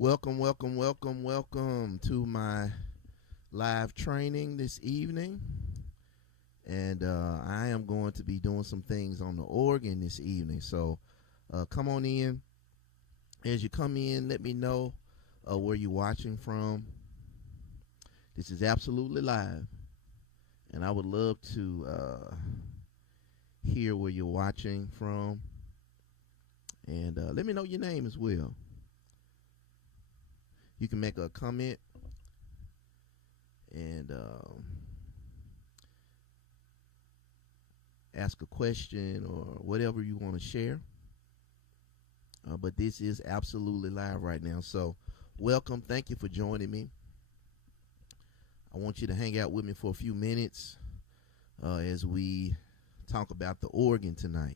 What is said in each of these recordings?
Welcome, welcome, welcome, welcome to my live training this evening. And I am going to be doing some things on the organ this evening. So come on in. As you come in, let me know where you're watching from. This is absolutely live. And I would love to hear where you're watching from. And let me know your name as well. You can make a comment and ask a question or whatever you want to share. But this is absolutely live right now. So welcome. Thank you for joining me. I want you to hang out with me for a few minutes as we talk about the organ tonight.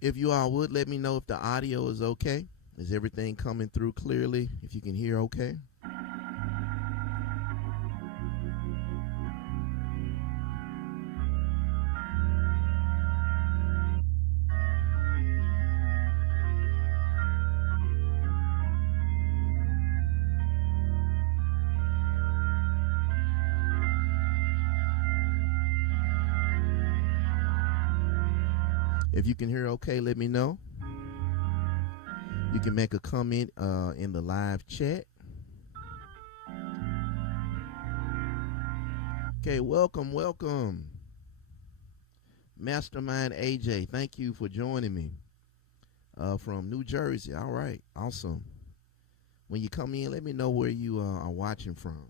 If you all would, let me know if the audio is okay. Is everything coming through clearly? If you can hear okay? If you can hear okay, let me know. You can make a comment in the live chat. Okay, welcome, welcome. Mastermind AJ, thank you for joining me from New Jersey. All right, awesome. When you come in, let me know where you are watching from.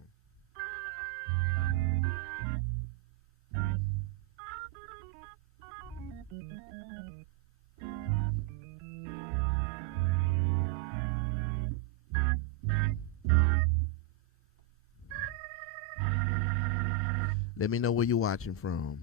Let me know where you're watching from.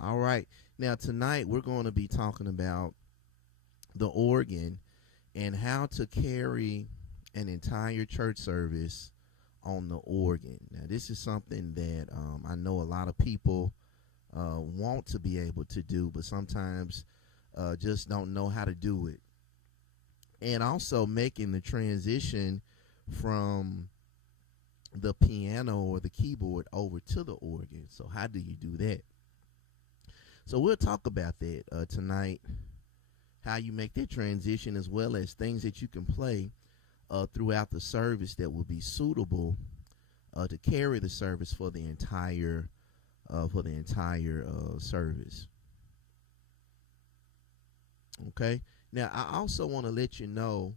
All right. Now, tonight we're going to be talking about the organ and how to carry an entire church service on the organ. Now, this is something that I know a lot of people want to be able to do, but sometimes just don't know how to do it. And also making the transition from the piano or the keyboard over to the organ. So how do you do that? So we'll talk about that tonight, how you make that transition, as well as things that you can play throughout the service that will be suitable to carry the service for the entire service. Okay. Now, I also want to let you know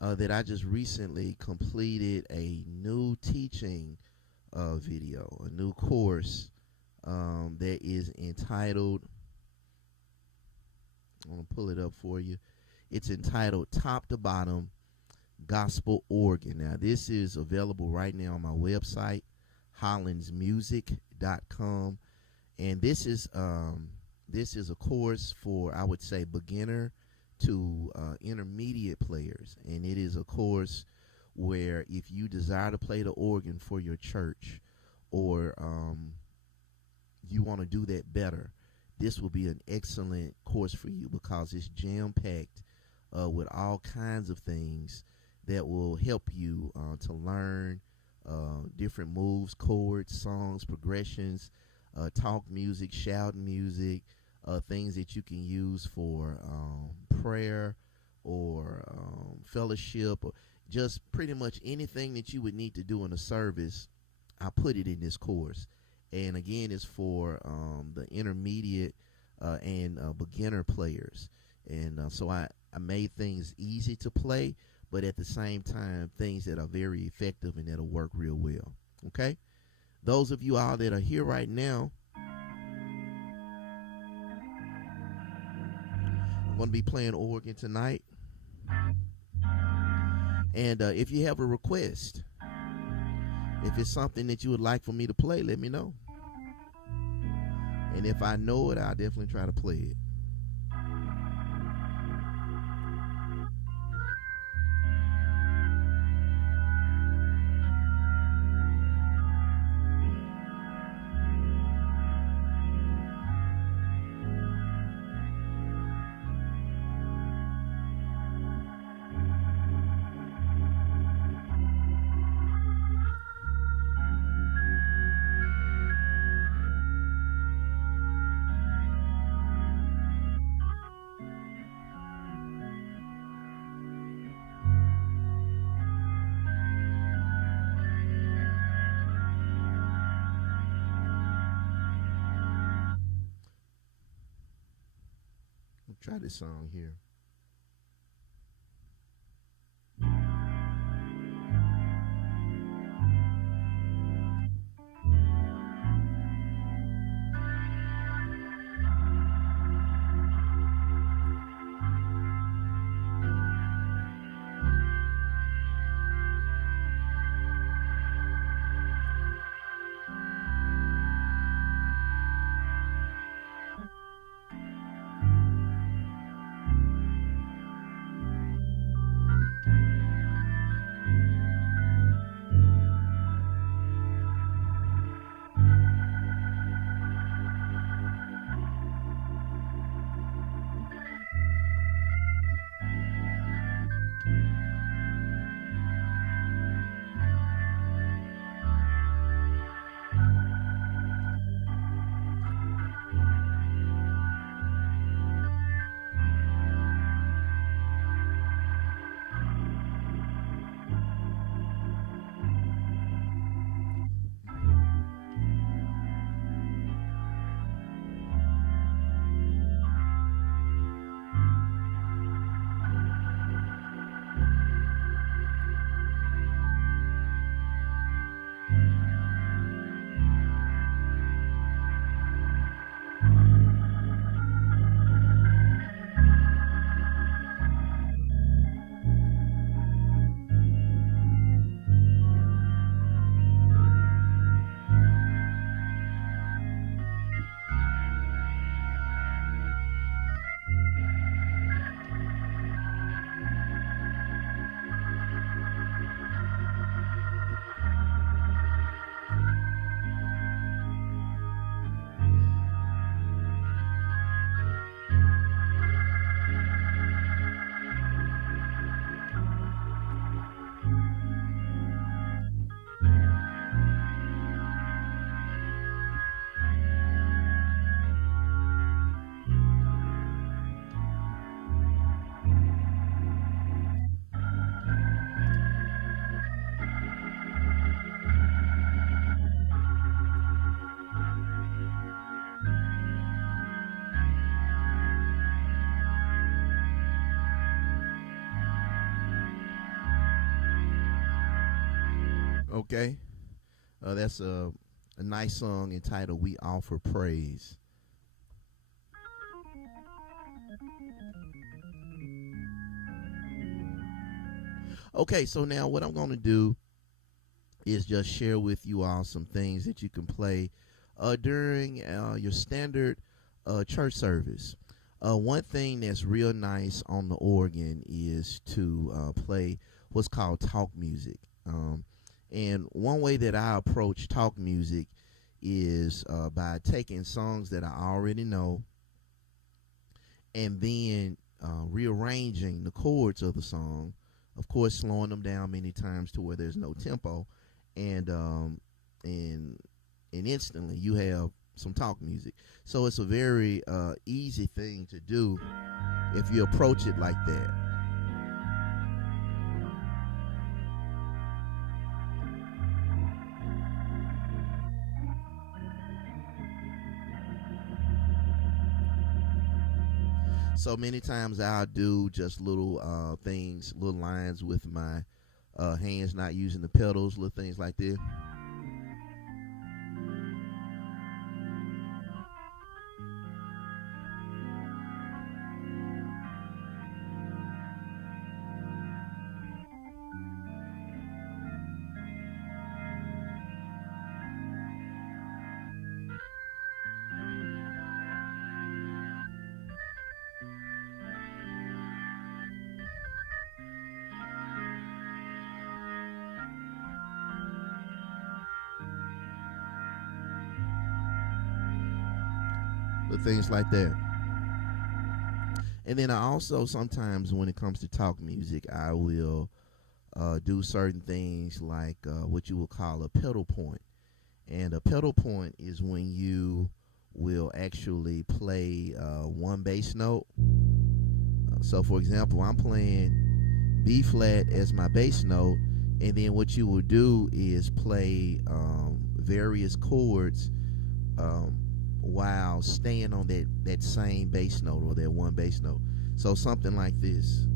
that I just recently completed a new teaching video, a new course that is entitled, I'm going to pull it up for you. It's entitled Top to Bottom Gospel Organ. Now, this is available right now on my website, hollandsmusic.com. And this is a course for, I would say, beginner to intermediate players. And it is a course where if you desire to play the organ for your church, or you want to do that better, this will be an excellent course for you, because it's jam-packed with all kinds of things that will help you to learn different moves, chords, songs, progressions, talk music, shout music, things that you can use for prayer or fellowship, or just pretty much anything that you would need to do in a service. I put it in this course. And again, it's for the intermediate and beginner players. And so I made things easy to play, but at the same time, things that are very effective and that'll work real well. Okay? Those of you all that are here right now, I'm going to be playing organ tonight. And if you have a request, if it's something that you would like for me to play, let me know. And if I know it, I'll definitely try to play it. Try this song here. Okay. That's a nice song entitled We Offer Praise. Okay, so now what I'm going to do is just share with you all some things that you can play during your standard church service. One thing that's real nice on the organ is to play what's called talk music. And one way that I approach talk music is by taking songs that I already know and then rearranging the chords of the song, of course slowing them down many times to where there's no tempo, and instantly you have some talk music. So it's a very easy thing to do if you approach it like that. So many times I'll do just little things, little lines with my hands, not using the pedals, little things like this. little things like that. And then I also sometimes, when it comes to talk music, I will do certain things like what you would call a pedal point. And a pedal point is when you will actually play one bass note. So, for example, I'm playing B flat as my bass note, and then what you will do is play various chords while staying on that same bass note or that one bass note. So something like this.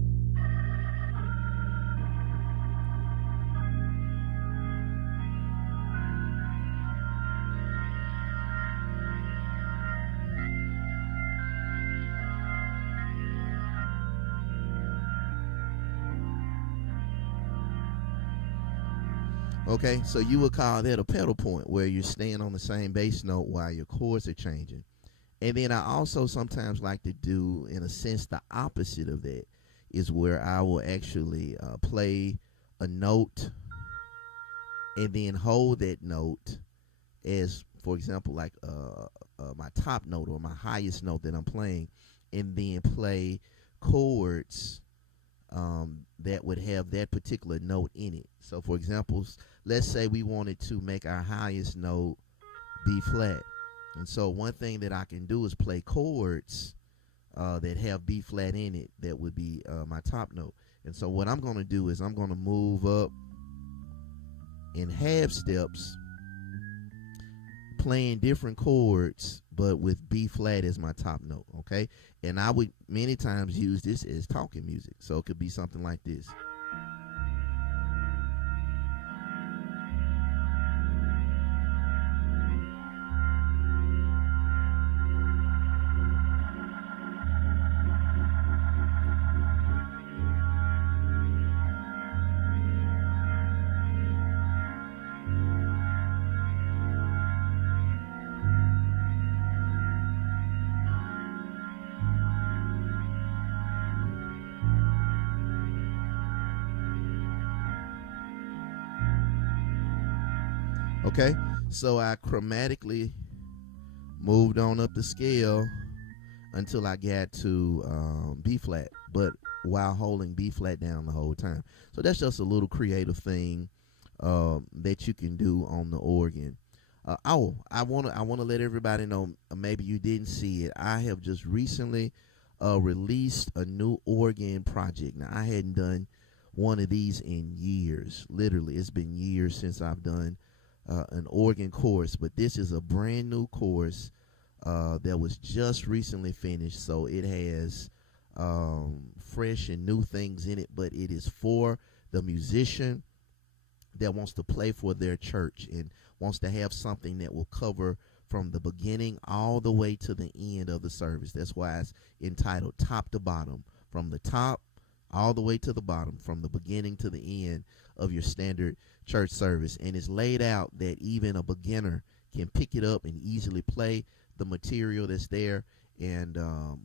Okay, so you would call that a pedal point where you're staying on the same bass note while your chords are changing. And then I also sometimes like to do, in a sense, the opposite of that is where I will actually play a note and then hold that note as, for example, like my top note or my highest note that I'm playing, and then play chords that would have that particular note in it. So, for example, let's say we wanted to make our highest note B flat. And so one thing that I can do is play chords that have B flat in it. That would be my top note. And so what I'm going to do is I'm going to move up in half steps, playing different chords, but with B flat as my top note, okay? And I would many times use this as talking music. So it could be something like this. Okay, so I chromatically moved on up the scale until I got to B flat, but while holding B flat down the whole time. So that's just a little creative thing that you can do on the organ. I wanna let everybody know. Maybe you didn't see it. I have just recently released a new organ project. Now I hadn't done one of these in years. Literally, it's been years since I've done an organ course, but this is a brand new course that was just recently finished. So it has fresh and new things in it, but it is for the musician that wants to play for their church and wants to have something that will cover from the beginning all the way to the end of the service. That's why it's entitled Top to Bottom, from the top all the way to the bottom, from the beginning to the end of your standard church service. And it's laid out that even a beginner can pick it up and easily play the material that's there. And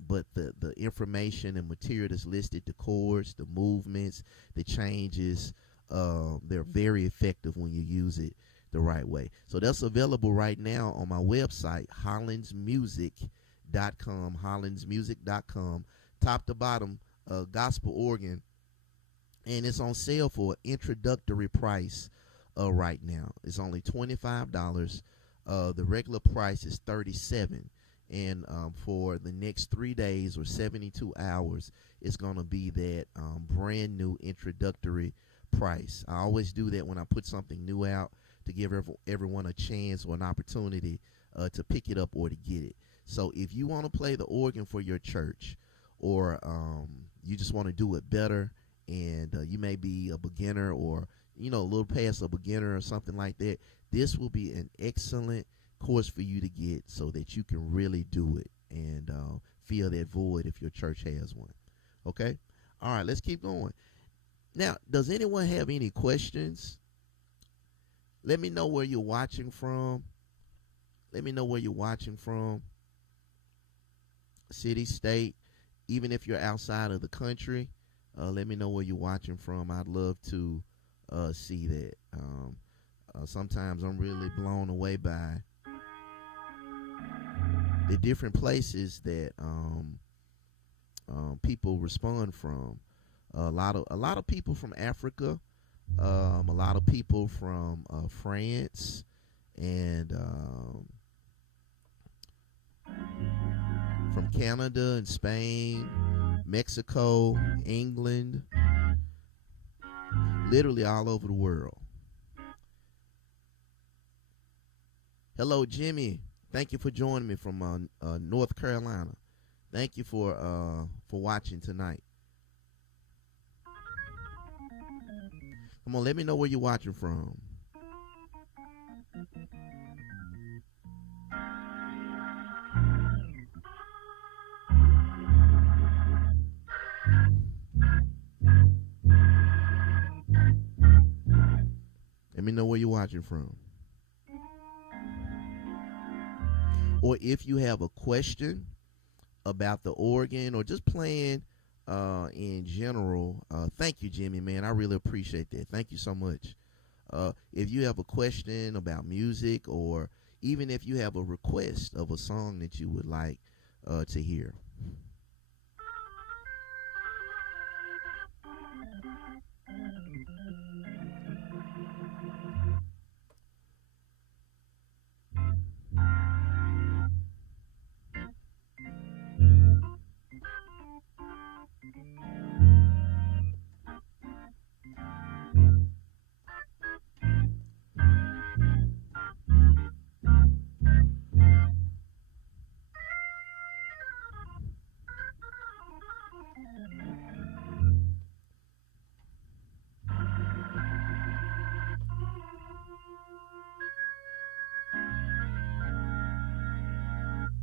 but the information and material that's listed, the chords, the movements, the changes, they're very effective when you use it the right way. So that's available right now on my website, hollandsmusic.com, hollandsmusic.com, top to bottom gospel organ, and it's on sale for an introductory price right now. It's only $25. The regular price is $37, and for the next 3 days or 72 hours, it's going to be that brand new introductory price. I always do that when I put something new out, to give everyone a chance or an opportunity to pick it up or to get it. So if you want to play the organ for your church, or you just want to do it better, and you may be a beginner, or a little past a beginner or something like that, this will be an excellent course for you to get so that you can really do it and fill that void if your church has one. Okay? All right, let's keep going. Now, does anyone have any questions? Let me know where you're watching from. Let me know where you're watching from. City, state, even if you're outside of the country, let me know where you're watching from. I'd love to see that. Sometimes I'm really blown away by the different places that people respond from. A lot of people from Africa, a lot of people from France, and from Canada and Spain, Mexico, England, literally all over the world. Hello, Jimmy. Thank you for joining me from North Carolina. Thank you for watching tonight. Come on, let me know where you're watching from. Let me know where you're watching from. Or if you have a question about the organ or just playing in general, thank you, Jimmy, man. I really appreciate that. Thank you so much. If you have a question about music, or even if you have a request of a song that you would like to hear.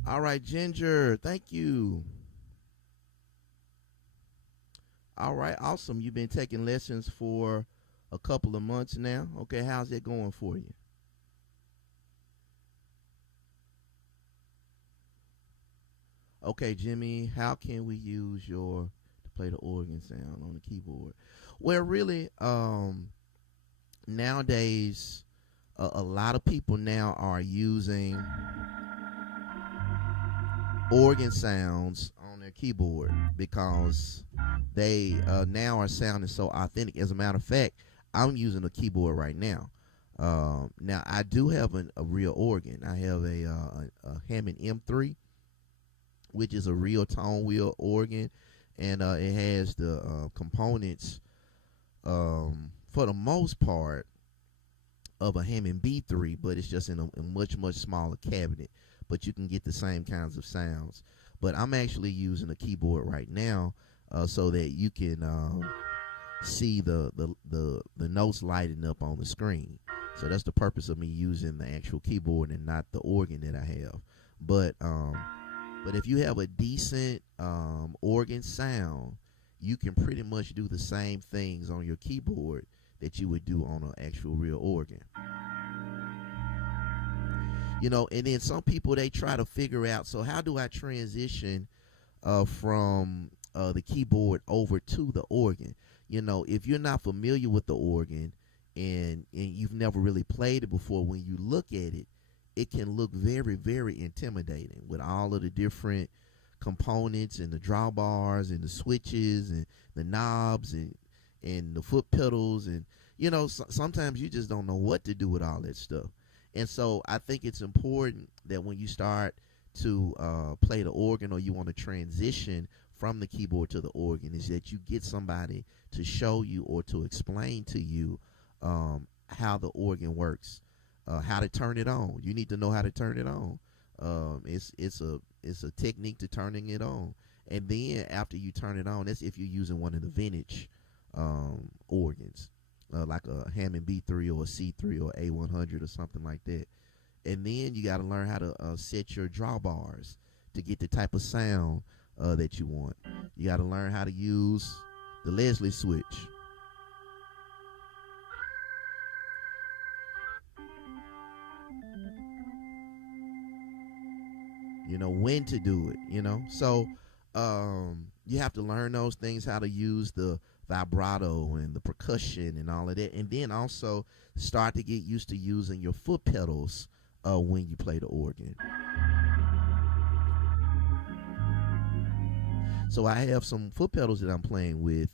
All right, Ginger, thank you. All right, awesome. You've been taking lessons for a couple of months now. Okay, how's it going for you? Okay, Jimmy, how can we use your to play the organ sound on the keyboard? Well, really, nowadays, a lot of people now are using organ sounds on their keyboard because they now are sounding so authentic. As a matter of fact, I'm using a keyboard right now. Now I do have a real organ. I have a Hammond M3, which is a real tone wheel organ, and it has the components, for the most part, of a Hammond B3, but it's just in a much smaller cabinet. But you can get the same kinds of sounds. But I'm actually using a keyboard right now, so that you can see the notes lighting up on the screen. So that's the purpose of me using the actual keyboard and not the organ that I have. But if you have a decent organ sound, you can pretty much do the same things on your keyboard that you would do on an actual real organ. And then some people, they try to figure out, so how do I transition from the keyboard over to the organ? If you're not familiar with the organ, and you've never really played it before, when you look at it, it can look very intimidating with all of the different components and the drawbars and the switches and the knobs and the foot pedals, and sometimes you just don't know what to do with all that stuff. And so I think it's important that when you start to play the organ, or you want to transition from the keyboard to the organ, is that you get somebody to show you or to explain to you how the organ works, how to turn it on. You need to know how to turn it on. It's a technique to turning it on. And then after you turn it on, that's if you're using one of the vintage organs, like a Hammond B3 or a C3 or A100 or something like that. And then you got to learn how to set your drawbars to get the type of sound that you want. You got to learn how to use the Leslie switch. When to do it. So you have to learn those things, how to use the vibrato and the percussion and all of that, and then also start to get used to using your foot pedals when you play the organ. So I have some foot pedals that I'm playing with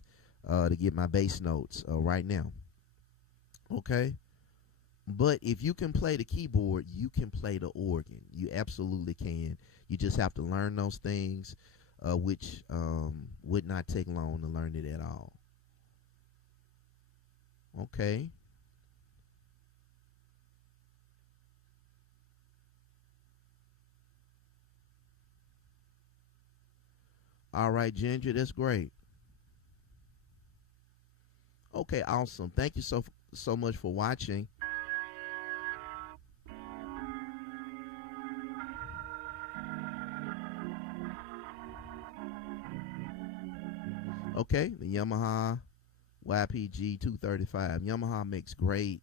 to get my bass notes right now. Okay. But if you can play the keyboard, you can play the organ. You absolutely can. You just have to learn those things, which would not take long to learn it at all. Okay. All right, Ginger, that's great. Okay, awesome. Thank you so much for watching. Okay, the Yamaha YPG 235. Yamaha makes great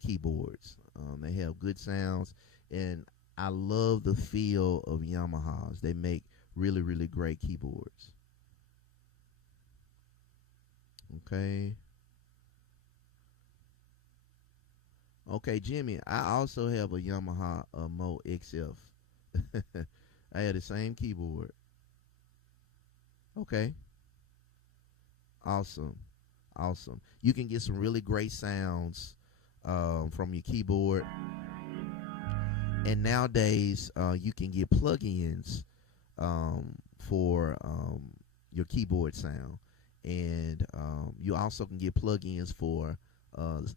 keyboards. They have good sounds, and I love the feel of Yamahas. They make really great keyboards. Okay. Okay, Jimmy, I also have a Yamaha Mo XF. I had the same keyboard. Okay. Awesome. Awesome. You can get some really great sounds from your keyboard. And nowadays, you can get plugins for your keyboard sound. And you also can get plugins for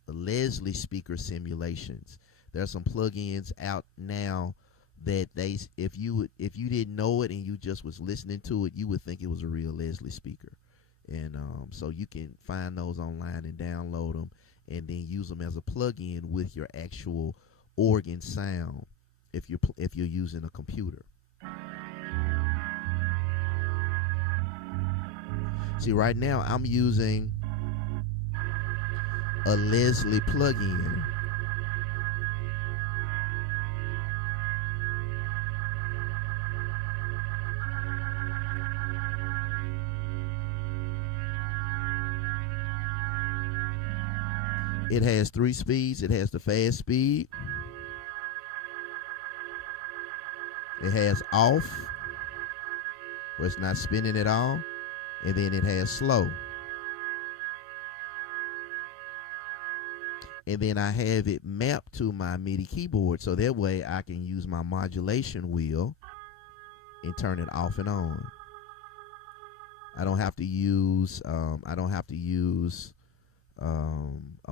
Leslie speaker simulations. There's some plugins out now that if you didn't know it and you just was listening to it, you would think it was a real Leslie speaker. And so you can find those online and download them, and then use them as a plug-in with your actual organ sound if you're using a computer. See, right now I'm using a Leslie plug-in. It has 3 speeds. It has the fast speed. It has off, where it's not spinning at all. And then it has slow. And then I have it mapped to my MIDI keyboard, so that way I can use my modulation wheel and turn it off and on. I don't have to use a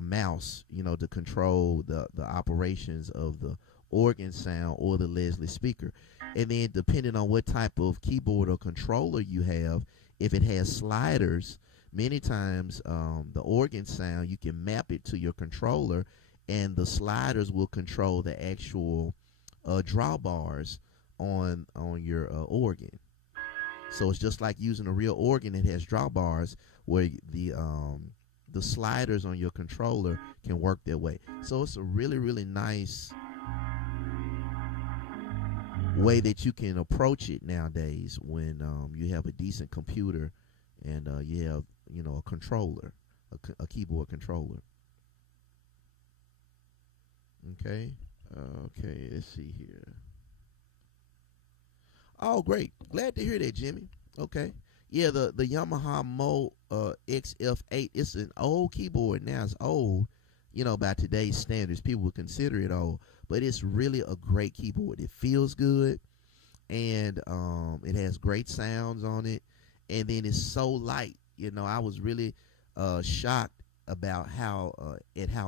mouse, to control the operations of the organ sound or the Leslie speaker. And then depending on what type of keyboard or controller you have, if it has sliders, many times the organ sound, you can map it to your controller, and the sliders will control the actual drawbars on your organ. So it's just like using a real organ that has drawbars, where the sliders on your controller can work that way. So it's a really nice way that you can approach it nowadays when you have a decent computer and you have a controller, a keyboard controller. Okay. Okay, let's see here. Oh, great. Glad to hear that, Jimmy. Okay. Yeah, the Yamaha Mo XF8, it's an old keyboard now. It's old, by today's standards. People would consider it old, but it's really a great keyboard. It feels good, and it has great sounds on it, and then it's so light. I was really shocked about how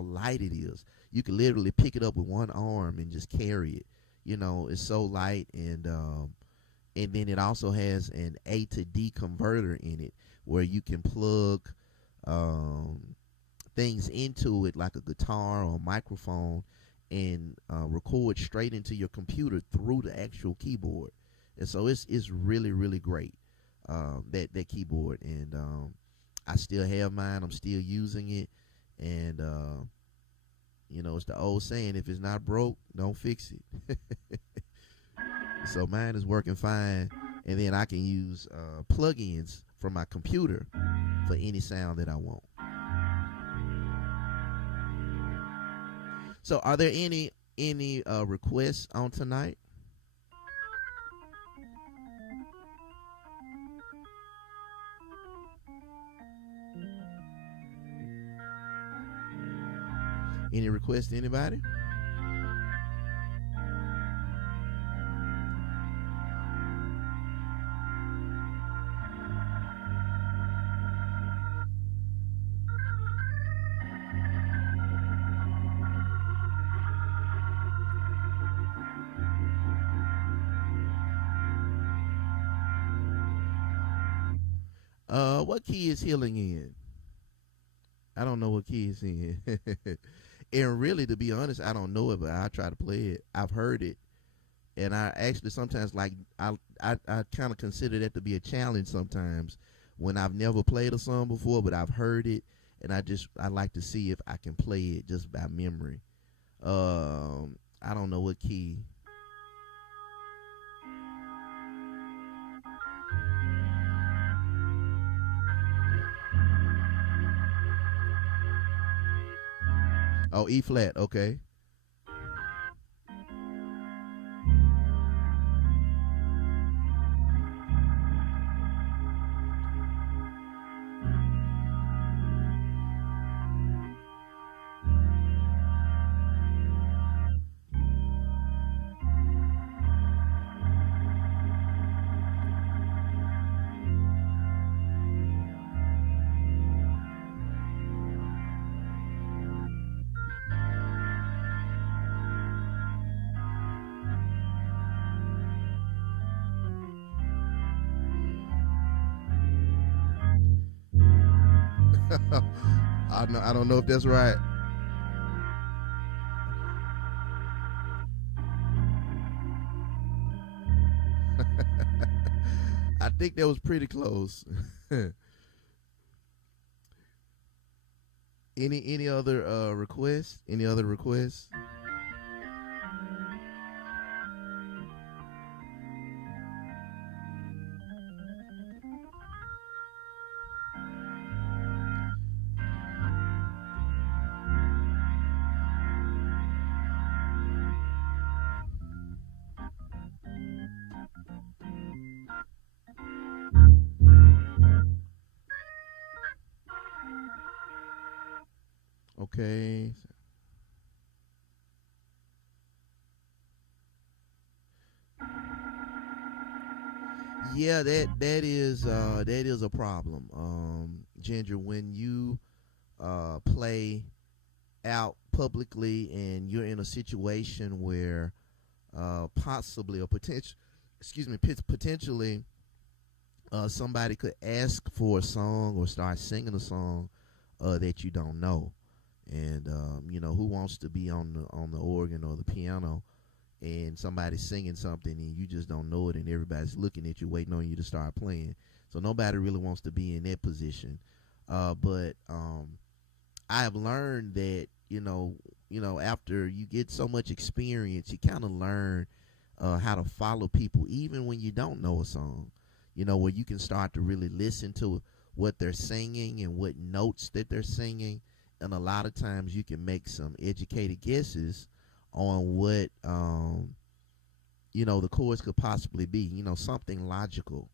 light it is. You can literally pick it up with one arm and just carry it. It's so light, and then it also has an A to D converter in it, where you can plug things into it, like a guitar or a microphone, and record straight into your computer through the actual keyboard. And so it's really great, that keyboard. And I still have mine. I'm still using it. And it's the old saying, if it's not broke, don't fix it. So mine is working fine, and then I can use plugins from my computer for any sound that I want. So are there any requests on tonight? Any requests, anybody? What key is healing in? I don't know what key it's in. And really, to be honest, I don't know it, but I try to play it. I've heard it, and I actually sometimes like I kind of consider that to be a challenge sometimes when I've never played a song before, but I've heard it, and I like to see if I can play it just by memory. I don't know what key. Oh, E flat. Okay. I don't know if that's right. I think that was pretty close. Any other requests? Any other requests? Okay. Yeah, that is a problem. Ginger, when you play out publicly and you're in a situation where possibly or potentially somebody could ask for a song or start singing a song that you don't know, and who wants to be on the organ or the piano, and somebody's singing something and you just don't know it, and everybody's looking at you waiting on you to start playing. So nobody really wants to be in that position. But I have learned that after you get so much experience, you kind of learn how to follow people, even when you don't know a song. Where you can start to really listen to what they're singing and what notes that they're singing, and a lot of times you can make some educated guesses on what the chords could possibly be. Something logical.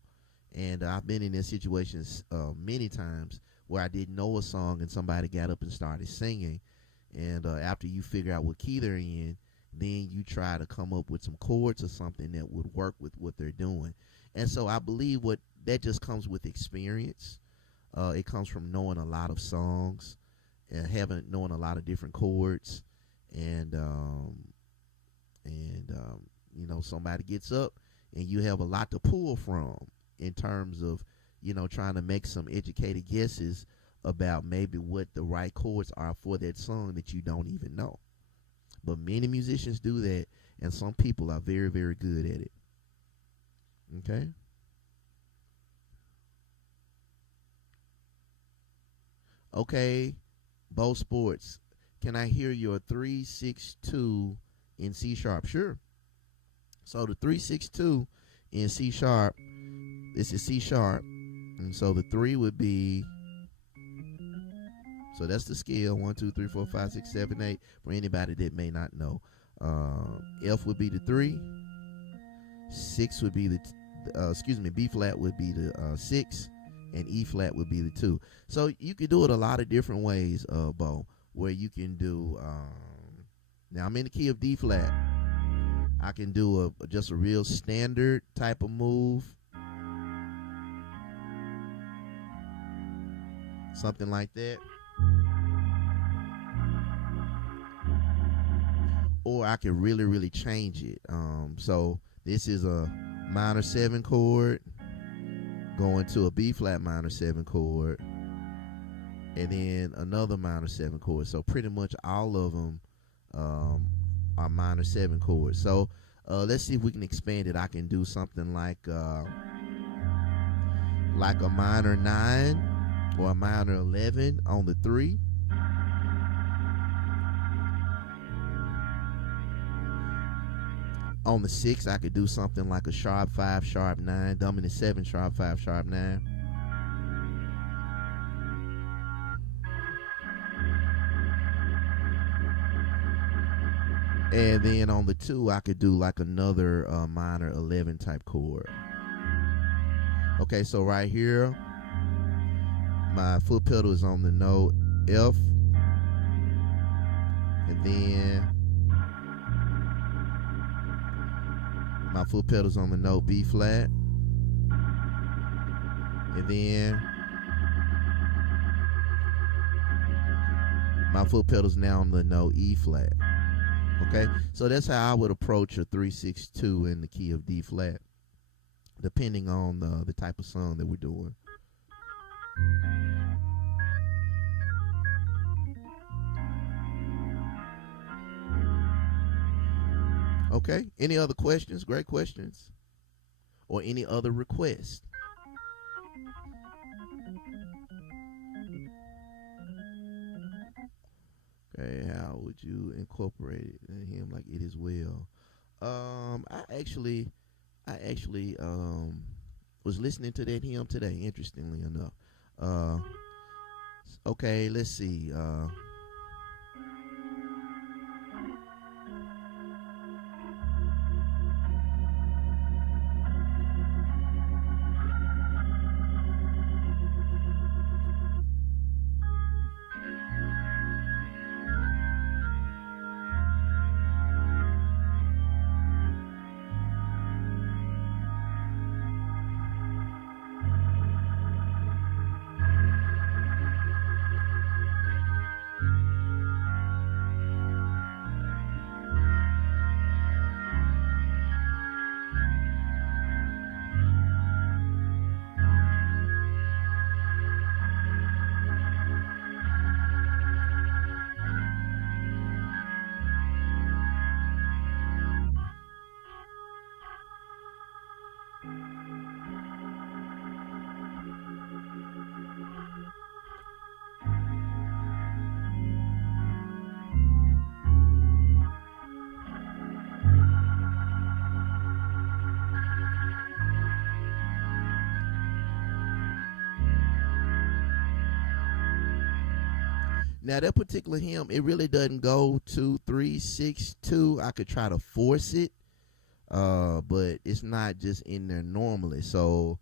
And I've been in these situations many times where I didn't know a song and somebody got up and started singing, and after you figure out what key they're in, then you try to come up with some chords or something that would work with what they're doing. And so I believe what that just comes with experience. It comes from knowing a lot of songs and knowing a lot of different chords, and somebody gets up and you have a lot to pull from in terms of trying to make some educated guesses about maybe what the right chords are for that song that you don't even know. But many musicians do that, and some people are very, very good at it. Okay? Okay, Bo Sports. Can I hear your 362 in C sharp? Sure. So the 362 in C sharp, this is C sharp. And so the 3 would be, so that's the scale 1, 2, 3, 4, 5, 6, 7, 8 for anybody that may not know. F would be the 3, 6 would be B flat would be the 6, and E flat would be the 2. So you could do it a lot of different ways, Bo. where you can do. Now I'm in the key of D flat. I can do just a real standard type of move, something like that. Or I can really change it. So this is a minor 7 chord going to a B flat minor 7 chord, and then another minor 7 chord. So pretty much all of them are minor 7 chords. So let's see if we can expand it. I can do something like a minor 9 or a minor 11 on the 3. On the 6, I could do something like a sharp 5, sharp 9, dominant 7, sharp 5, sharp 9. And then on the 2, I could do like another minor 11 type chord. Okay, so right here, my foot pedal is on the note F, and then my foot pedal's on the note B flat, and then my foot pedal's now on the note E flat. Okay, so that's how I would approach a 3-6-2 in the key of D flat, depending on the type of song that we're doing. Okay, any other questions? Great questions. Or any other requests? Okay, how would you incorporate it in him like it is well? I actually was listening to that hymn today, interestingly enough. Okay, let's see. Now that particular hymn, it really doesn't go 2, 3, 6, 2. I could try to force it, but it's not just in there normally. So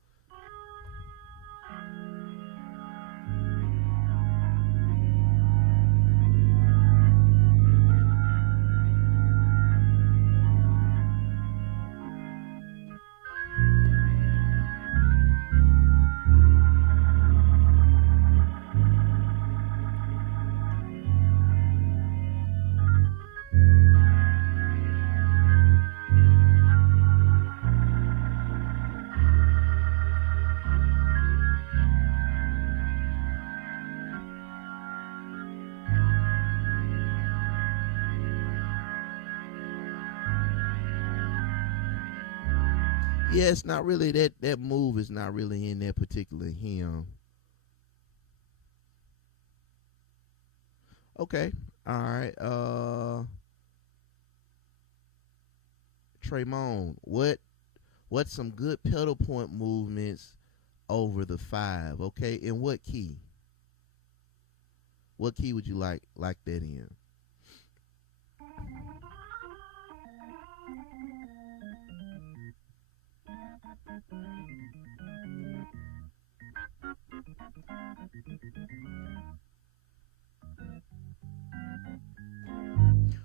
yeah, it's not really that move is not really in that particular hymn. Okay. All right. Tremont, what's some good pedal point movements over the 5? Okay. In what key? What key would you like that in?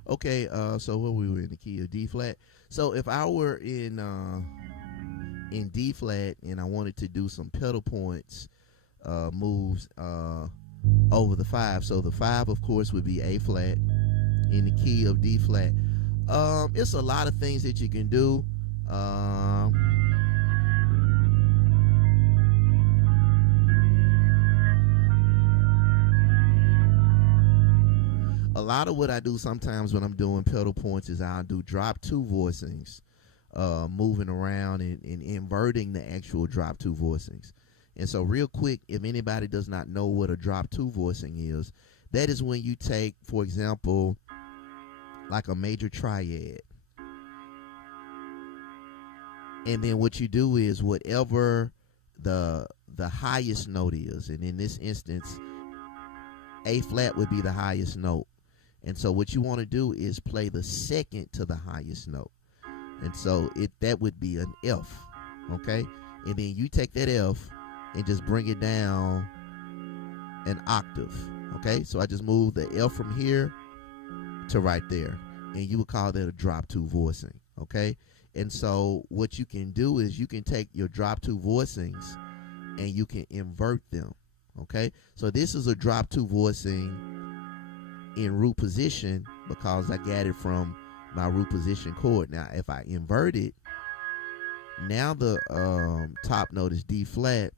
Okay, so what we were in the key of D flat. So if I were in D flat and I wanted to do some pedal points moves over the 5, so the 5 of course would be A flat in the key of D flat. It's a lot of things that you can do. A lot of what I do sometimes when I'm doing pedal points is I'll do drop 2 voicings, moving around and inverting the actual drop 2 voicings. And so real quick, if anybody does not know what a drop 2 voicing is, that is when you take, for example, like a major triad. And then what you do is whatever the highest note is, and in this instance, A flat would be the highest note. And so what you want to do is play the second to the highest note. And so that would be an F, okay? And then you take that F and just bring it down an octave, okay? So I just move the F from here to right there, and you would call that a drop 2 voicing, okay? And so what you can do is you can take your drop 2 voicings and you can invert them, okay? So this is a drop 2 voicing in root position because I got it from my root position chord. Now if I invert it, now the top note is D flat,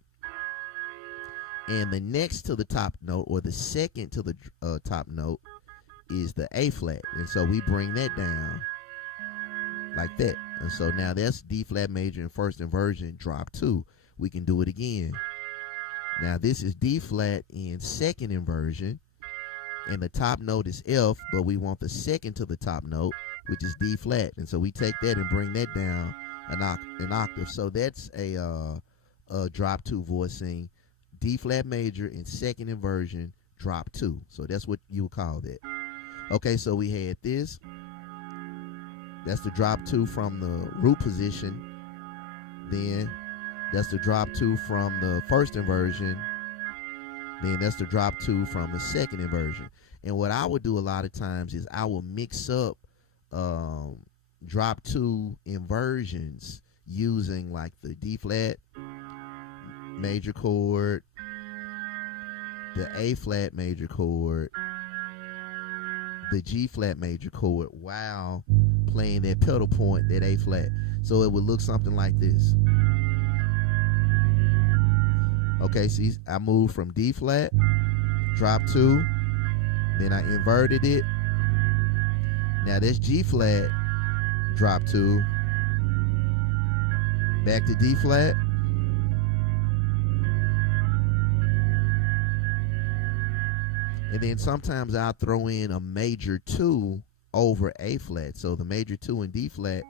and the next to the top note, or the second to the top note, is the A flat. And so we bring that down like that. And so now that's D flat major in first inversion, drop 2. We can do it again. Now this is D flat in second inversion, and the top note is F, but we want the second to the top note, which is D flat. And so we take that and bring that down an octave. So that's a drop 2 voicing, D flat major in second inversion, drop 2. So that's what you would call that. Okay, so we had this. That's the drop 2 from the root position. Then that's the drop 2 from the first inversion. Then that's the drop 2 from the second inversion. And what I would do a lot of times is I will mix up drop 2 inversions using like the D flat major chord, the A flat major chord, the G flat major chord, while playing that pedal point, that A flat. So it would look something like this. Okay, see, I moved from D flat, drop 2, then I inverted it. Now that's G flat, drop 2, back to D flat, and then sometimes I'll throw in a major 2 over A flat. So the major 2 in D flat,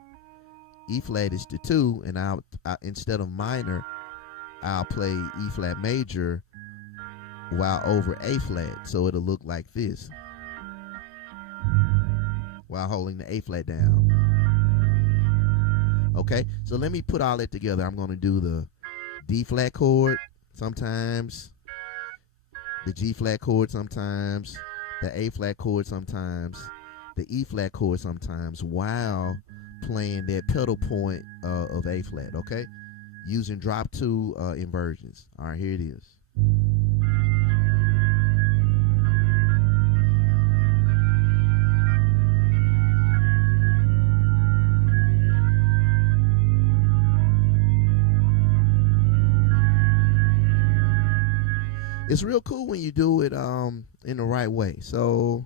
E flat is the 2, and I instead of minor, I'll play E flat major while over A flat. So it'll look like this while holding the A flat down. Okay, so let me put all that together. I'm going to do the D flat chord sometimes, the G flat chord sometimes, the A flat chord sometimes, the E flat chord sometimes, while playing that pedal point of A flat, okay? Using drop 2 inversions. All right, here it is. It's real cool when you do it in the right way. So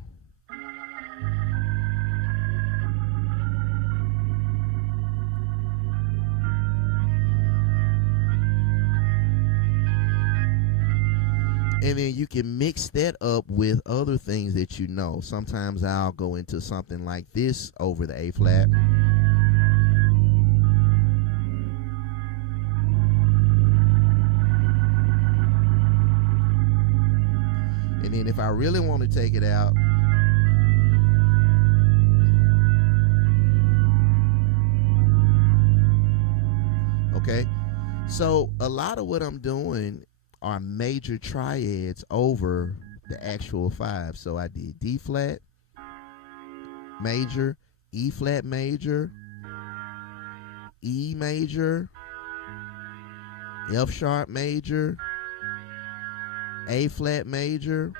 and then you can mix that up with other things that you know. Sometimes I'll go into something like this over the A flat. And then if I really want to take it out, okay? So a lot of what I'm doing are major triads over the actual 5. So I did D flat, major, E flat major, E major, F sharp major, A flat major,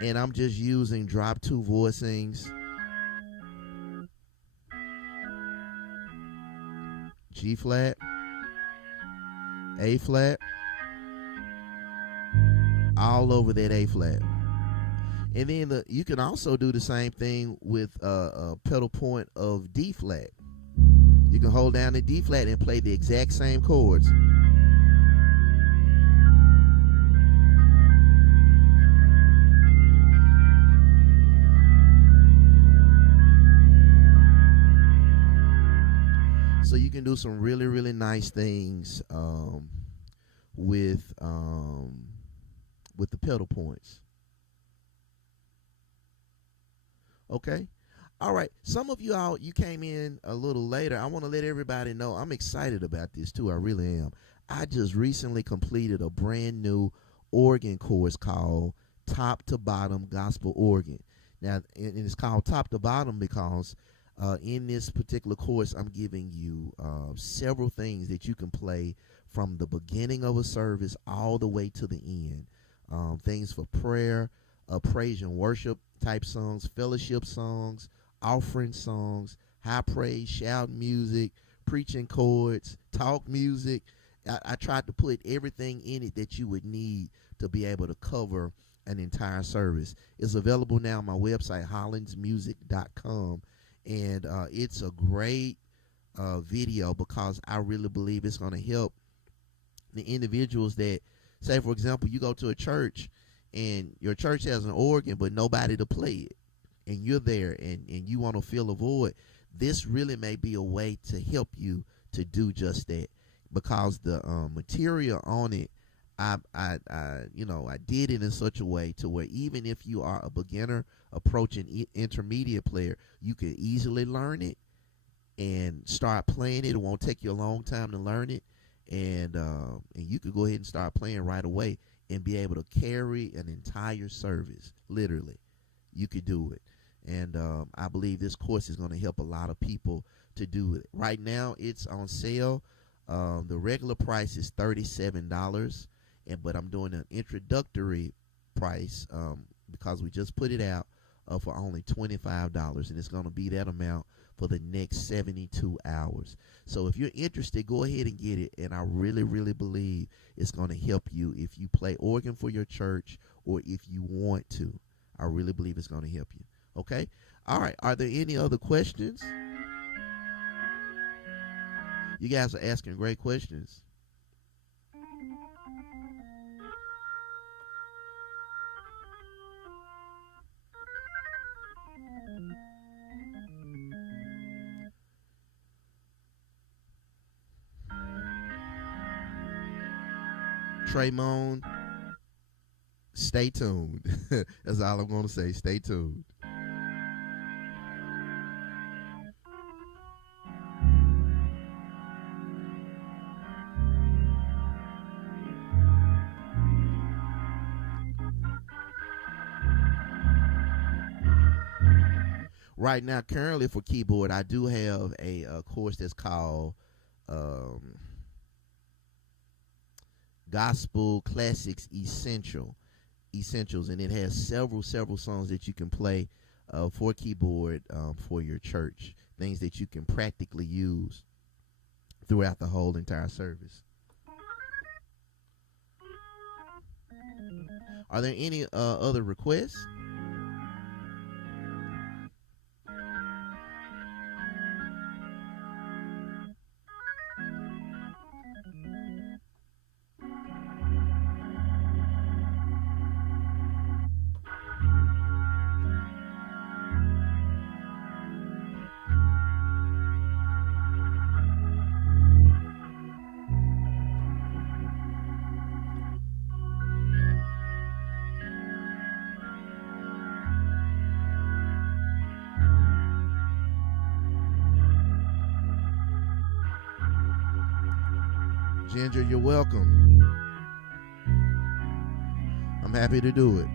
and I'm just using drop 2 voicings, G flat, A flat, all over that A flat. And then you can also do the same thing with a pedal point of D flat. You can hold down the D flat and play the exact same chords. So you can do some really, really nice things with the pedal points. Okay. All right. Some of you came in a little later. I want to let everybody know I'm excited about this too. I really am. I just recently completed a brand new organ course called Top to Bottom Gospel Organ. Now, and it's called Top to Bottom because in this particular course, I'm giving you several things that you can play from the beginning of a service all the way to the end. Things for prayer, praise and worship type songs, fellowship songs, offering songs, high praise, shout music, preaching chords, talk music. I tried to put everything in it that you would need to be able to cover an entire service. It's available now on my website, hollandsmusic.com, and it's a great video because I really believe it's going to help the individuals that, say, for example, you go to a church and your church has an organ but nobody to play it, and you're there and you want to fill a void. This really may be a way to help you to do just that, because the material on it, I did it in such a way to where even if you are a beginner approaching intermediate player, you can easily learn it and start playing it. It won't take you a long time to learn it, and you could go ahead and start playing right away and be able to carry an entire service. Literally, you could do it. And I believe this course is going to help a lot of people to do it. Right now, it's on sale. The regular price is $37, but I'm doing an introductory price because we just put it out for only $25, and it's going to be that amount for the next 72 hours. So if you're interested, go ahead and get it, and I really, really believe it's going to help you if you play organ for your church or if you want to. I really believe it's going to help you. Okay? All right. Are there any other questions? You guys are asking great questions. Traymon, stay tuned. That's all I'm going to say. Stay tuned. Right now, currently for keyboard, I do have a course that's called Gospel Classics Essentials, and it has several songs that you can play for keyboard for your church, things that you can practically use throughout the whole entire service. Are there any other requests? Ginger, you're welcome. I'm happy to do it.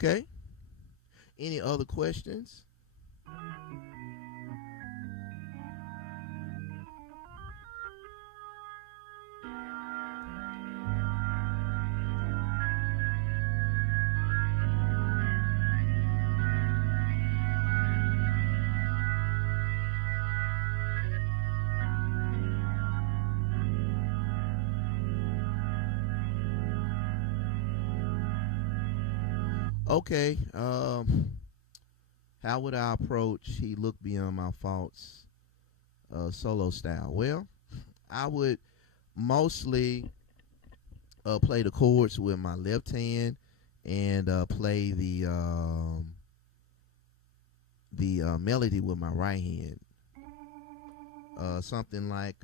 Okay. Any other questions? Okay. How would I approach He Looked Beyond My Faults solo style? Well, I would mostly play the chords with my left hand and play the melody with my right hand. Something like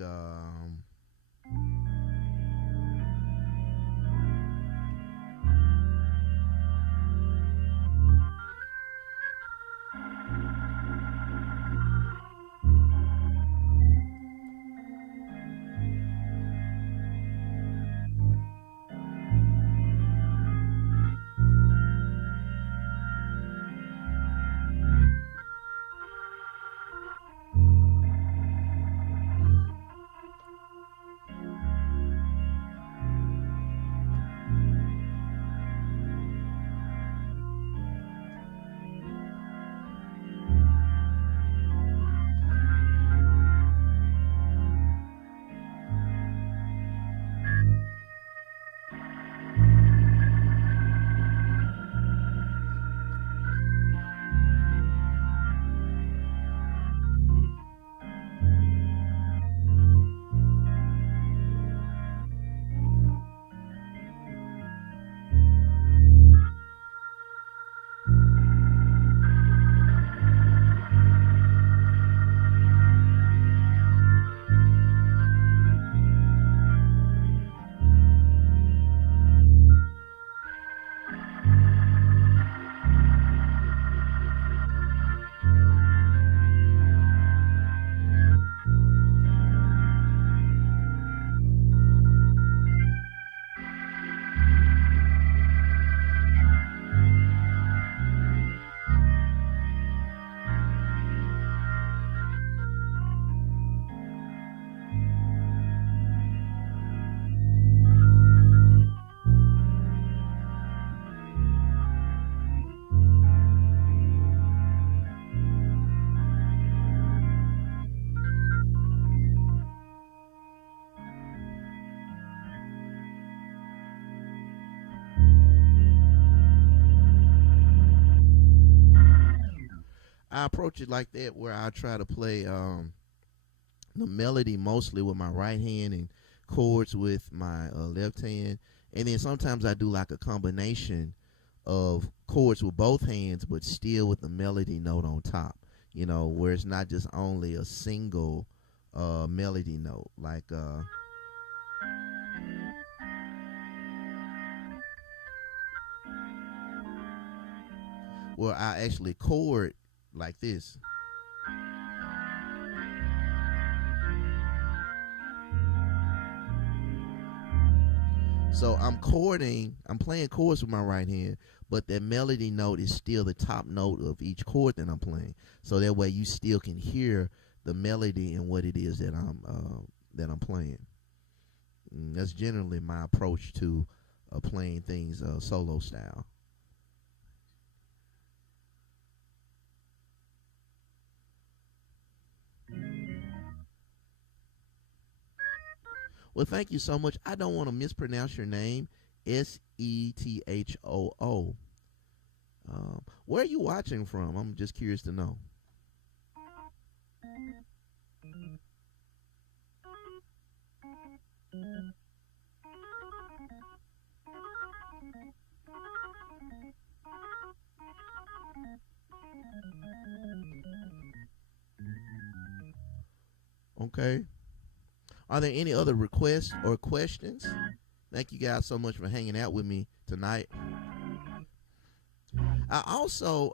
I approach it like that, where I try to play the melody mostly with my right hand and chords with my left hand, and then sometimes I do like a combination of chords with both hands, but still with the melody note on top. You know, where it's not just only a single melody note, like where I actually chord like this. So I'm playing chords with my right hand, but that melody note is still the top note of each chord that I'm playing. So that way you still can hear the melody and what it is that I'm playing. That's generally my approach to playing things solo style. Well, thank you so much. I don't want to mispronounce your name. Sethoo. Where are you watching from? I'm just curious to know. Okay. Are there any other requests or questions? Thank you guys so much for hanging out with me tonight. I also,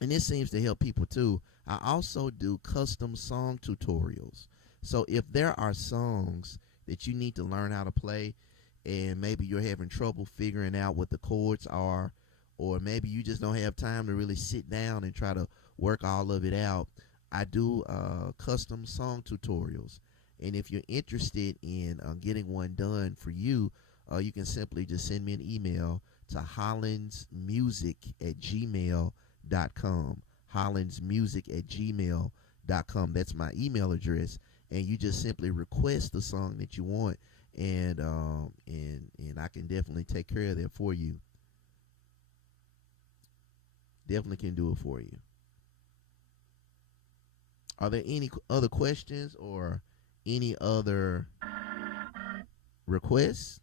and this seems to help people too, I also do custom song tutorials. So if there are songs that you need to learn how to play, and maybe you're having trouble figuring out what the chords are, or maybe you just don't have time to really sit down and try to work all of it out, I do custom song tutorials. And if you're interested in getting one done for you, you can simply just send me an email to hollandsmusic@gmail.com. hollandsmusic@gmail.com. That's my email address. And you just simply request the song that you want, and I can definitely take care of that for you. Definitely can do it for you. Are there any other questions or any other requests?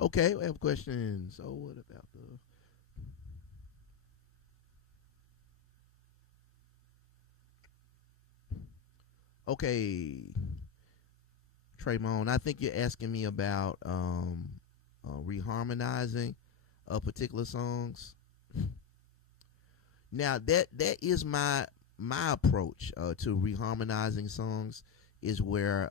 Okay, we have questions. So what about the okay, Trayvon? I think you're asking me about reharmonizing particular songs. Now that is my approach to reharmonizing songs is where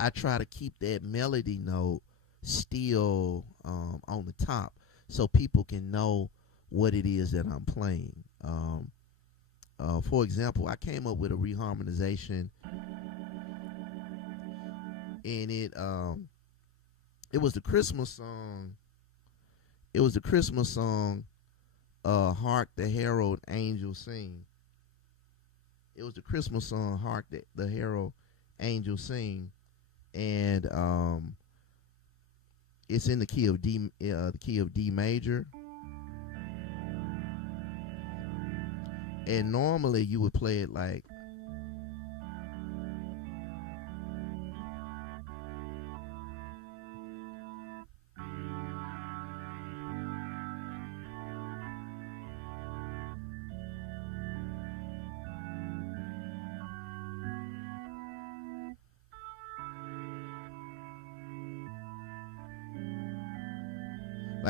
I try to keep that melody note still on the top so people can know what it is that I'm playing. For example, I came up with a reharmonization, and it was the Christmas song. It was the Christmas song, "Hark the Herald Angels Sing." It was the Christmas song, "Hark the Herald Angels Sing," and it's in the key of D major. And normally you would play it like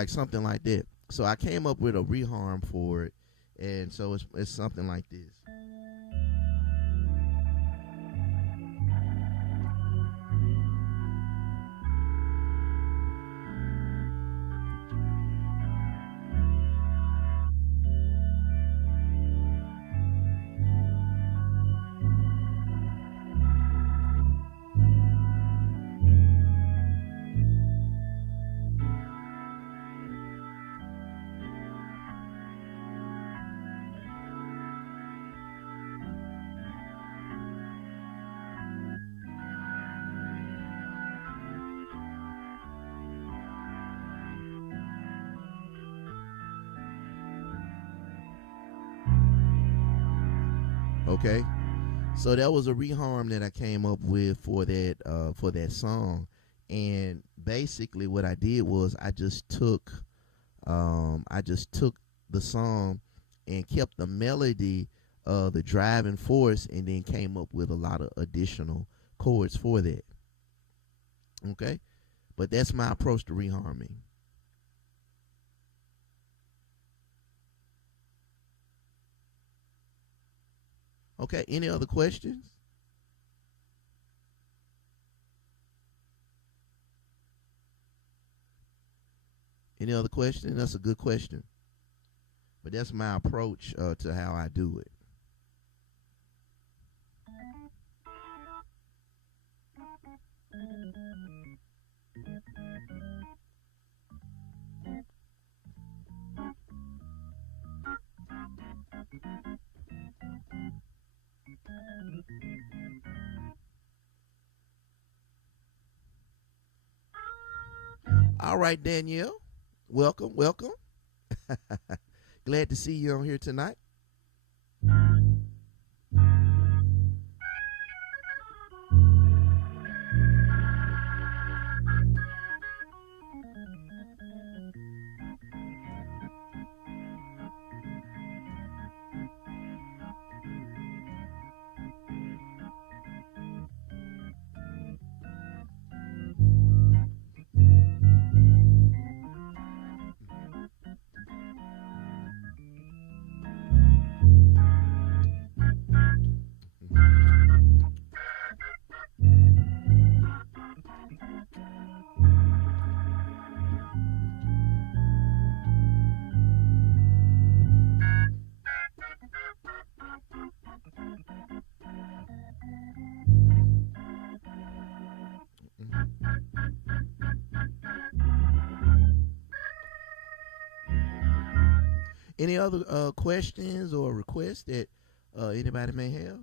something like that. So I came up with a reharm for it, and so it's something like this. Okay, so that was a reharm that I came up with for that song, and basically what I did was I just took the song and kept the melody, the driving force, and then came up with a lot of additional chords for that. Okay, but that's my approach to reharming. Okay, any other questions? Any other question? That's a good question. But that's my approach to how I do it. All right, Danielle. Welcome, welcome. Glad to see you on here tonight. Any other questions or requests that anybody may have?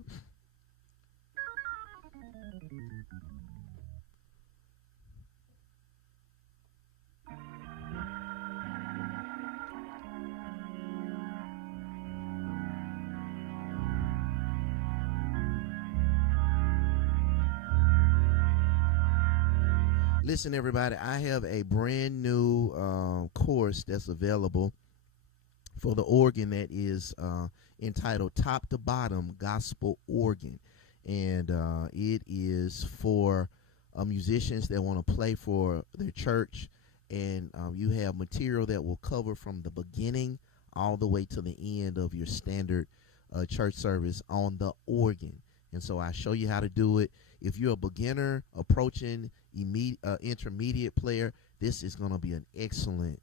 Listen, everybody, I have a brand new course that's available for the organ that is entitled Top to Bottom Gospel Organ. And it is for musicians that want to play for their church. And you have material that will cover from the beginning all the way to the end of your standard church service on the organ. And so I show you how to do it. If you're a beginner approaching intermediate player, this is going to be an excellent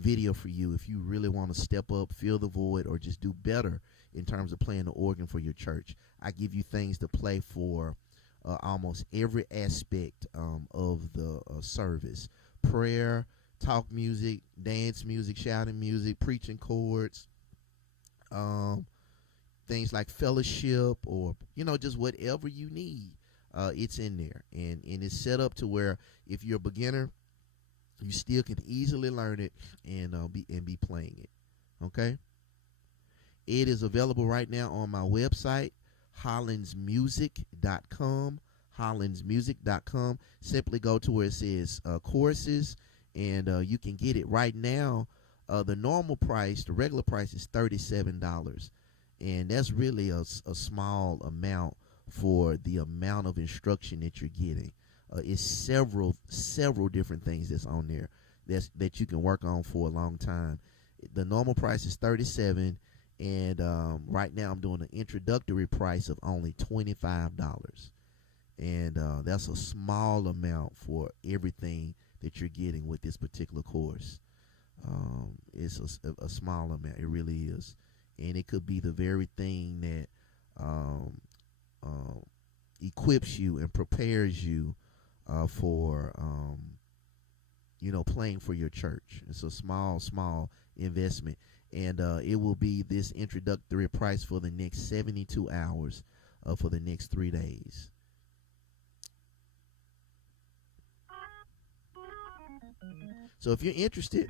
video for you if you really want to step up, fill the void, or just do better in terms of playing the organ for your church. I give you things to play for almost every aspect of the service: prayer, talk music, dance music, shouting music, preaching chords, um, things like fellowship, or just whatever you need. It's in there, and it's set up to where if you're a beginner, you still can easily learn it and be playing it. Okay, it is available right now on my website, hollandsmusic.com. Hollandsmusic.com. Simply go to where it says courses, and you can get it right now. The normal price, the regular price, is $37, and that's really a small amount for the amount of instruction that you're getting. It's several different things that's on there that you can work on for a long time. The normal price is $37, and right now I'm doing an introductory price of only $25, and that's a small amount for everything that you're getting with this particular course. It's a small amount. It really is, and it could be the very thing that um, uh, equips you and prepares you for playing for your church. It's a small investment, and it will be this introductory price for the next 72 hours, for the next 3 days. So if you're interested,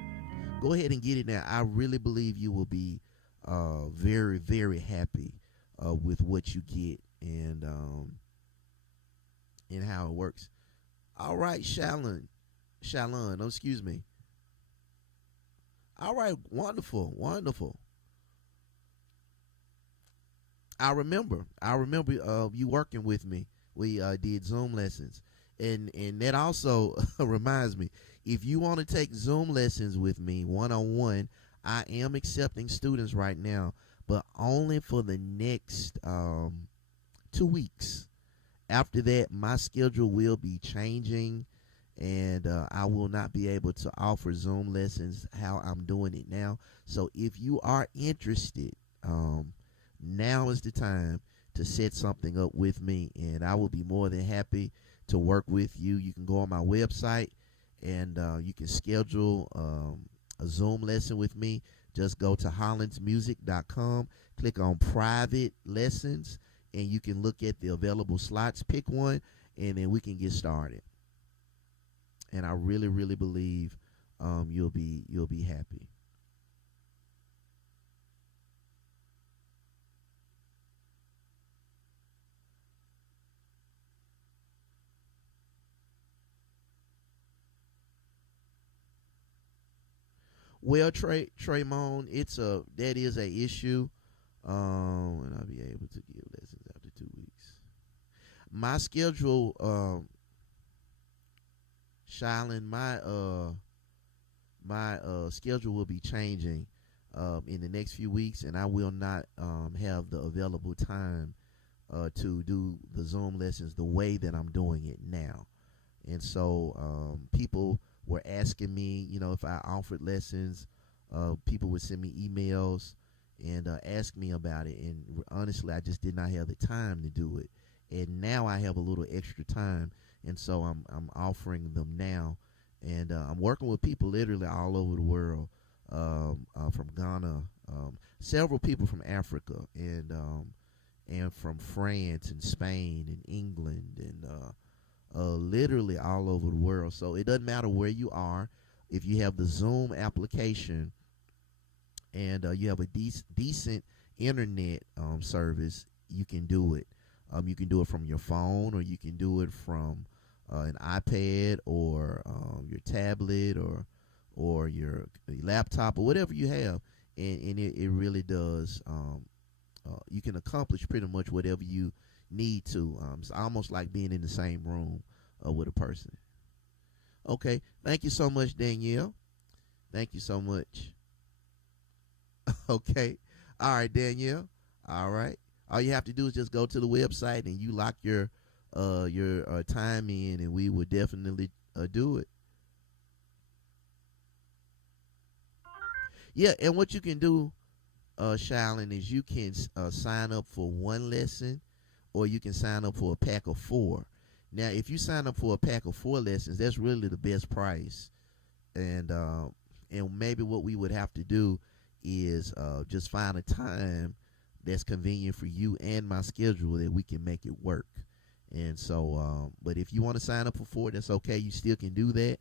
go ahead and get it now. I really believe you will be very, very happy with what you get and how it works. All right, Shalon, oh, excuse me. All right, wonderful, wonderful. I remember you working with me. We did Zoom lessons, and that also reminds me. If you want to take Zoom lessons with me 1-on-1, I am accepting students right now, but only for the next 2 weeks. After that, my schedule will be changing, and I will not be able to offer Zoom lessons how I'm doing it now. So if you are interested, now is the time to set something up with me, and I will be more than happy to work with you. You can go on my website, and you can schedule a Zoom lesson with me. Just go to hollandsmusic.com, click on private lessons, and you can look at the available slots, pick one, and then we can get started. And I really, really believe you'll be happy. Well, Tremont, that is a issue. And I'll be able to give lessons after 2 weeks. My schedule, Shylin, my schedule will be changing in the next few weeks, and I will not have the available time to do the Zoom lessons the way that I'm doing it now. And so people were asking me, if I offered lessons. People would send me emails and ask me about it. And honestly, I just did not have the time to do it. And now I have a little extra time, and so I'm offering them now. And I'm working with people literally all over the world, from Ghana, several people from Africa, and from France and Spain and England, and literally all over the world. So it doesn't matter where you are. If you have the Zoom application and you have a decent internet service, you can do it. You can do it from your phone, or you can do it from an iPad, or your tablet, or your laptop, or whatever you have, and it really does. You can accomplish pretty much whatever you need to. It's almost like being in the same room with a person. Okay, thank you so much, Danielle. Thank you so much. Okay, all right, Danielle. All right. All you have to do is just go to the website and you lock your time in, and we will definitely do it. Yeah, and what you can do, Shylin, is you can sign up for one lesson, or you can sign up for a pack of four. Now, if you sign up for a pack of four lessons, that's really the best price. And maybe what we would have to do is just find a time that's convenient for you and my schedule that we can make it work. And so, but if you want to sign up for four, that's okay. You still can do that,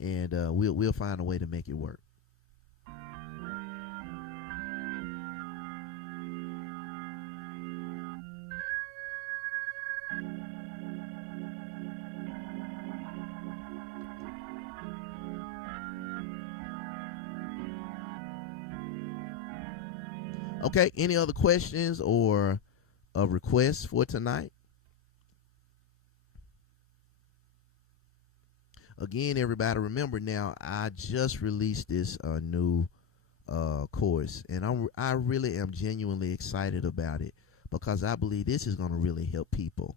and we'll find a way to make it work. Okay. Any other questions or requests for tonight? Again, everybody, remember now, I just released this new course, and I really am genuinely excited about it, because I believe this is going to really help people.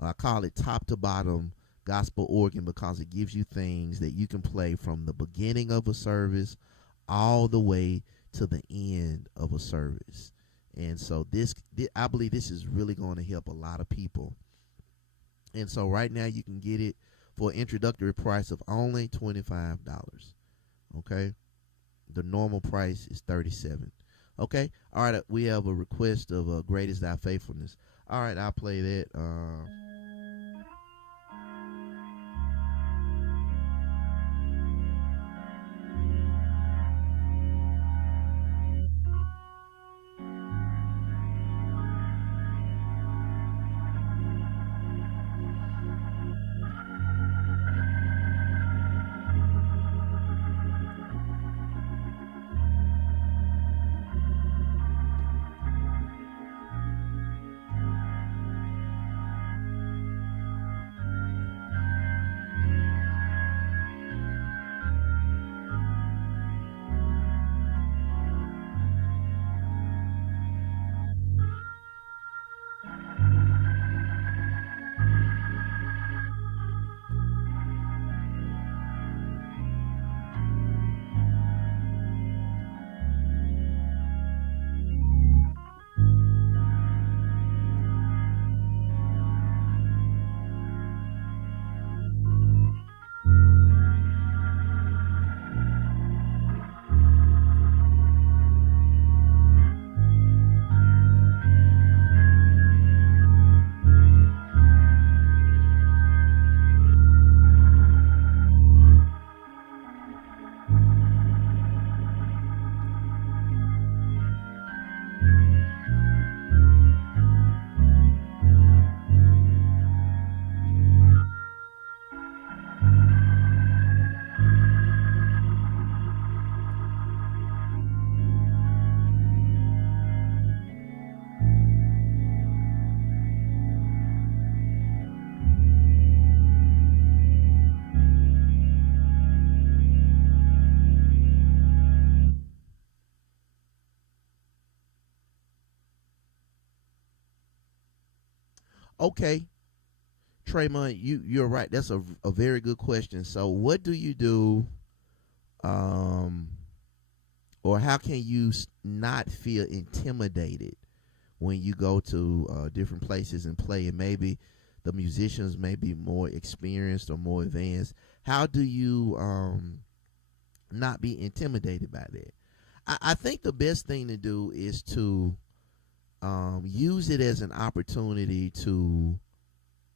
I call it top to bottom gospel organ, because it gives you things that you can play from the beginning of a service all the way to the end of a service. And so I believe this is really going to help a lot of people. And so right now you can get it for an introductory price of only $25. Okay? The normal price is $37. Okay? All right, we have a request of Great is Thy Faithfulness. All right, I'll play that. Okay, Trayvon, you're right. That's a very good question. So, what do you do, um, or how can you not feel intimidated when you go to different places and play, and maybe the musicians may be more experienced or more advanced? How do you not be intimidated by that? I think the best thing to do is to use it as an opportunity to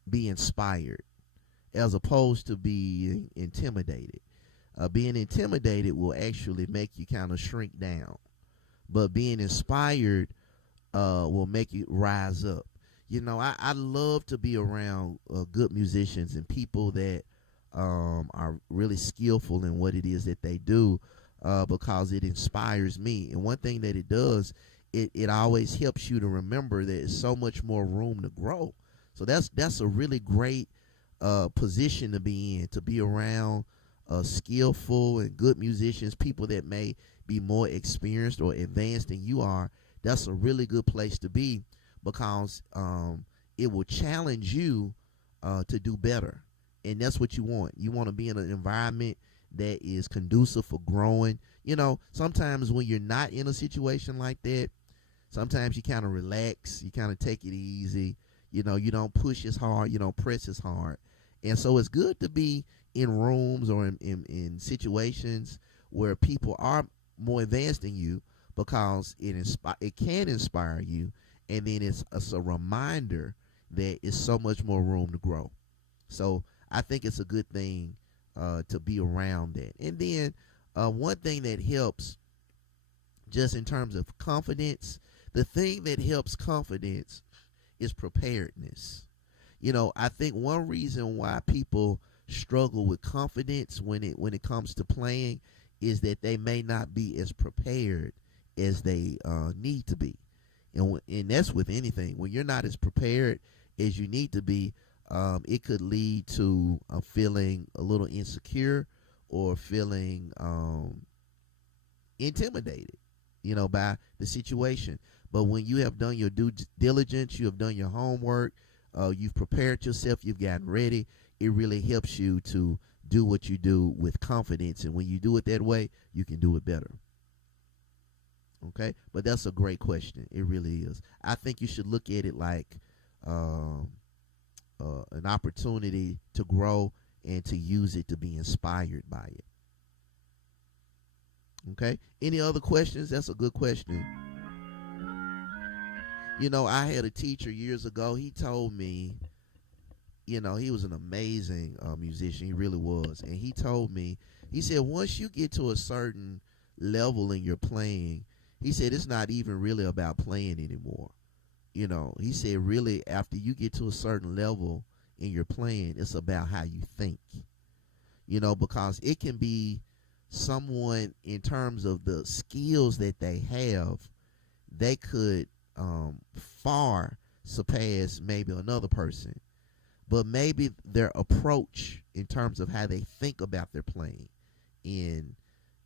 be inspired as opposed to being intimidated. Being intimidated will actually make you kind of shrink down, but being inspired will make you rise up. You know, I love to be around good musicians and people that are really skillful in what it is that they do, because it inspires me. And one thing that it does, it always helps you to remember that there's so much more room to grow. So that's a really great position to be around skillful and good musicians, people that may be more experienced or advanced than you are. That's a really good place to be, because it will challenge you to do better. And that's what you want. You want to be in an environment that is conducive for growing. You know, sometimes when you're not in a situation like that, sometimes you kind of relax, you kind of take it easy. You know, you don't push as hard, you don't press as hard. And so it's good to be in rooms or in situations where people are more advanced than you, because it can inspire you, and then it's a reminder that it's so much more room to grow. So I think it's a good thing to be around that. And then one thing that helps, just in terms of confidence, the thing that helps confidence is preparedness. You know, I think one reason why people struggle with confidence when it comes to playing is that they may not be as prepared as they need to be. And that's with anything. When you're not as prepared as you need to be, it could lead to feeling a little insecure or feeling intimidated, you know, by the situation. But when you have done your due diligence, you have done your homework, you've prepared yourself, you've gotten ready, it really helps you to do what you do with confidence. And when you do it that way, you can do it better. Okay? But that's a great question. It really is. I think you should look at it like an opportunity to grow and to use it to be inspired by it. Okay? Any other questions? That's a good question. You know, I had a teacher years ago. He told me, you know, he was an amazing musician. He really was. And he told me, he said, once you get to a certain level in your playing, he said, it's not even really about playing anymore. You know, he said, really, after you get to a certain level in your playing, it's about how you think. You know, because it can be someone, in terms of the skills that they have, they could far surpass maybe another person. But maybe their approach in terms of how they think about their playing, and,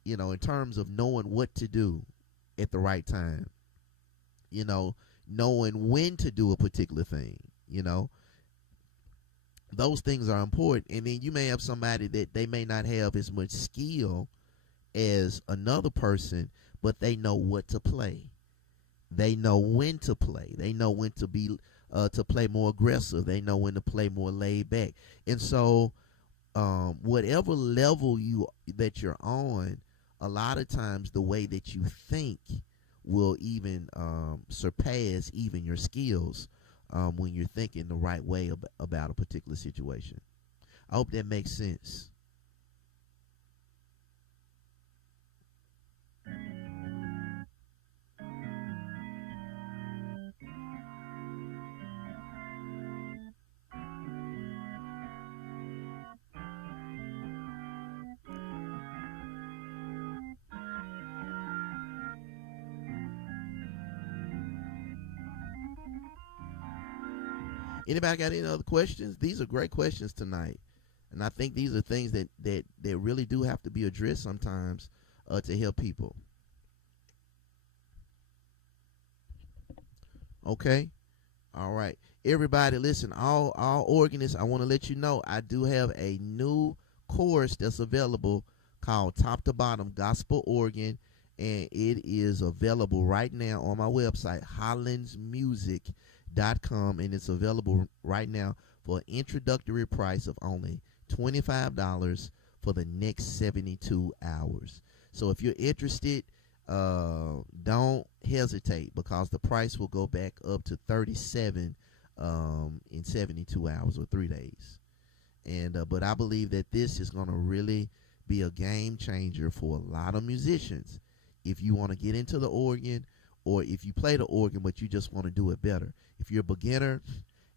you know, in terms of knowing what to do at the right time, you know, knowing when to do a particular thing, you know, those things are important. And then you may have somebody that they may not have as much skill as another person, but they know what to play. They know when to play. They know when to play more aggressive. They know when to play more laid back. And so, whatever level that you're on, a lot of times the way that you think will even surpass even your skills when you're thinking the right way about a particular situation. I hope that makes sense. Anybody got any other questions? These are great questions tonight, and I think these are things that really do have to be addressed sometimes to help people. Okay, all right. everybody, listen, all organists, I want to let you know I do have a new course that's available called Top to Bottom Gospel Organ, and it is available right now on my website, hollandsmusic.com, and it's available right now for an introductory price of only $25 for the next 72 hours. So if you're interested, don't hesitate, because the price will go back up to $37 in 72 hours or 3 days. And but I believe that this is going to really be a game changer for a lot of musicians. If you want to get into the organ, or if you play the organ but you just want to do it better. If you're a beginner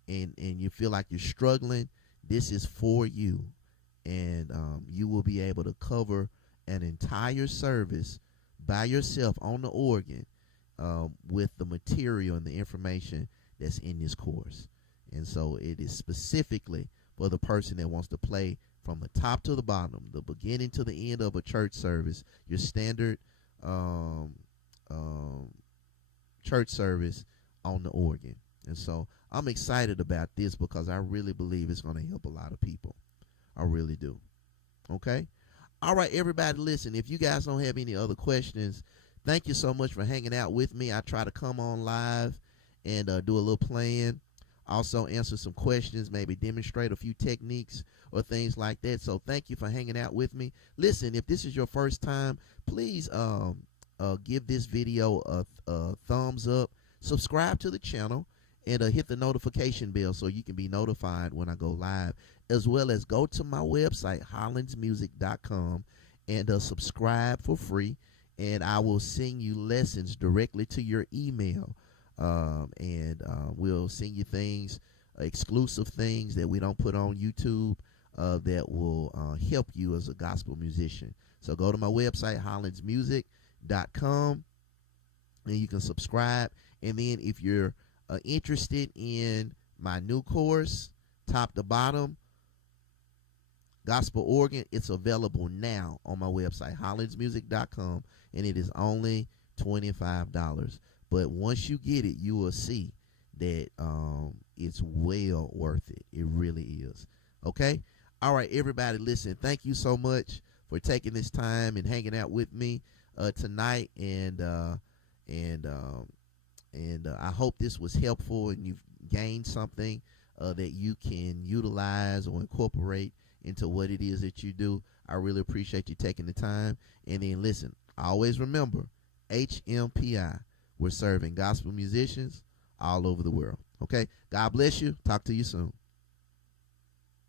and you feel like you're struggling, this is for you. And you will be able to cover an entire service by yourself on the organ with the material and the information that's in this course. And so it is specifically for the person that wants to play from the top to the bottom, the beginning to the end of a church service, your standard church service on the organ. And so I'm excited about this because I really believe it's going to help a lot of people. I really do. Okay? All right, everybody, listen, if you guys don't have any other questions, thank you so much for hanging out with me. I try to come on live and do a little playing. Also answer some questions, maybe demonstrate a few techniques or things like that. So thank you for hanging out with me. Listen, if this is your first time, please give this video a thumbs up, subscribe to the channel, and hit the notification bell so you can be notified when I go live, as well as go to my website, hollandsmusic.com, and subscribe for free, and I will send you lessons directly to your email. We'll send you things, exclusive things that we don't put on YouTube that will help you as a gospel musician. So go to my website, hollandsmusic.com, and you can subscribe. And then if you're interested in my new course, Top to Bottom Gospel Organ, it's available now on my website, hollandsmusic.com, and it is only $25. But once you get it, you will see that it's well worth it. It really is. Okay? All right, everybody, listen, thank you so much for taking this time and hanging out with me tonight. And I hope this was helpful and you've gained something that you can utilize or incorporate into what it is that you do. I really appreciate you taking the time. And then listen, always remember, HMPI. We're serving gospel musicians all over the world. Okay? God bless you. Talk to you soon.